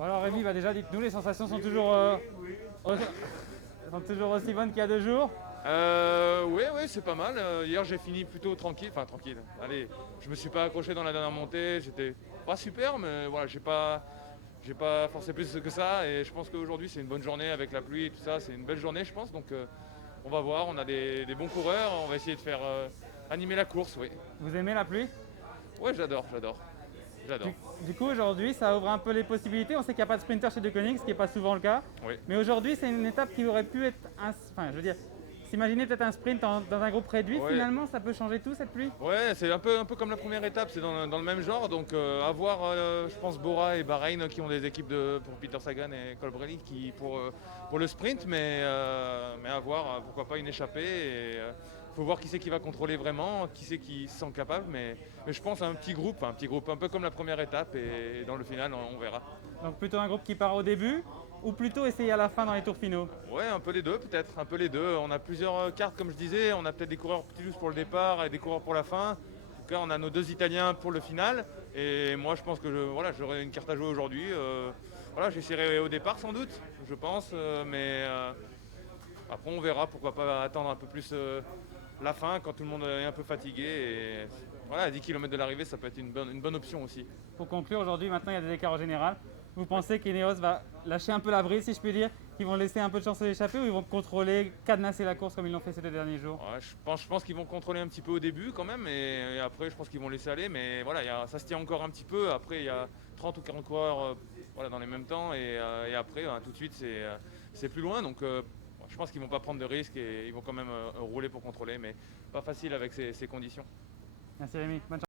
Bon alors Rémi, bah déjà dites-nous, les sensations sont toujours, sont toujours aussi bonnes qu'il y a 2 jours. Oui, c'est pas mal. Hier, j'ai fini plutôt tranquille. Enfin, tranquille. Allez, je me suis pas accroché dans la dernière montée. J'étais pas super, mais voilà, j'ai pas forcé plus que ça. Et je pense qu'aujourd'hui, c'est une bonne journée avec la pluie et tout ça. C'est une belle journée, je pense. Donc, on va voir. On a des bons coureurs. On va essayer de faire animer la course, oui. Vous aimez la pluie? Ouais, j'adore. Du, J'adore. du coup aujourd'hui ça ouvre un peu les possibilités. On sait qu'il n'y a pas de sprinter chez De Koning, ce qui n'est pas souvent le cas. Oui. Mais aujourd'hui c'est une étape qui aurait pu être, enfin je veux dire, s'imaginer peut-être un sprint dans un groupe réduit, Ouais. finalement ça peut changer tout cette pluie. Ouais, c'est un peu comme la première étape, c'est dans le même genre. Donc, à voir, je pense, Bora et Bahreïn qui ont des équipes pour Peter Sagan et Colbrelli pour le sprint, mais à voir, pourquoi pas une échappée. Il faut voir qui c'est qui va contrôler vraiment, qui c'est qui se sent capable. Mais je pense à un petit groupe, un peu comme la première étape. Et dans le final, on verra. Donc plutôt un groupe qui part au début ou plutôt essayer à la fin dans les tours finaux. Ouais, un peu les deux peut-être, un peu les deux. On a plusieurs cartes comme je disais, on a peut-être des coureurs petits lousses pour le départ et des coureurs pour la fin. En tout cas, on a nos 2 Italiens pour le final. Et moi, je pense que voilà, j'aurai une carte à jouer aujourd'hui. Voilà, j'essaierai au départ sans doute, je pense. Mais après, on verra. Pourquoi pas attendre un peu plus la fin quand tout le monde est un peu fatigué. Et voilà, à 10 km de l'arrivée, ça peut être une bonne option aussi. Pour conclure, aujourd'hui maintenant il y a des écarts au général. Vous pensez qu'Ineos va lâcher un peu la bride, si je puis dire, qu'ils vont laisser un peu de chance d'échapper, ou ils vont contrôler, cadenasser la course comme ils l'ont fait ces 2 derniers jours? Ouais, je pense qu'ils vont contrôler un petit peu au début quand même, et après je pense qu'ils vont laisser aller. Mais voilà, ça se tient encore un petit peu. Après, il y a 30 ou 40 coureurs voilà, dans les mêmes temps, et après, tout de suite, c'est plus loin. Donc je pense qu'ils vont pas prendre de risques et ils vont quand même rouler pour contrôler, mais pas facile avec ces conditions. Merci Rémi, bonne chance.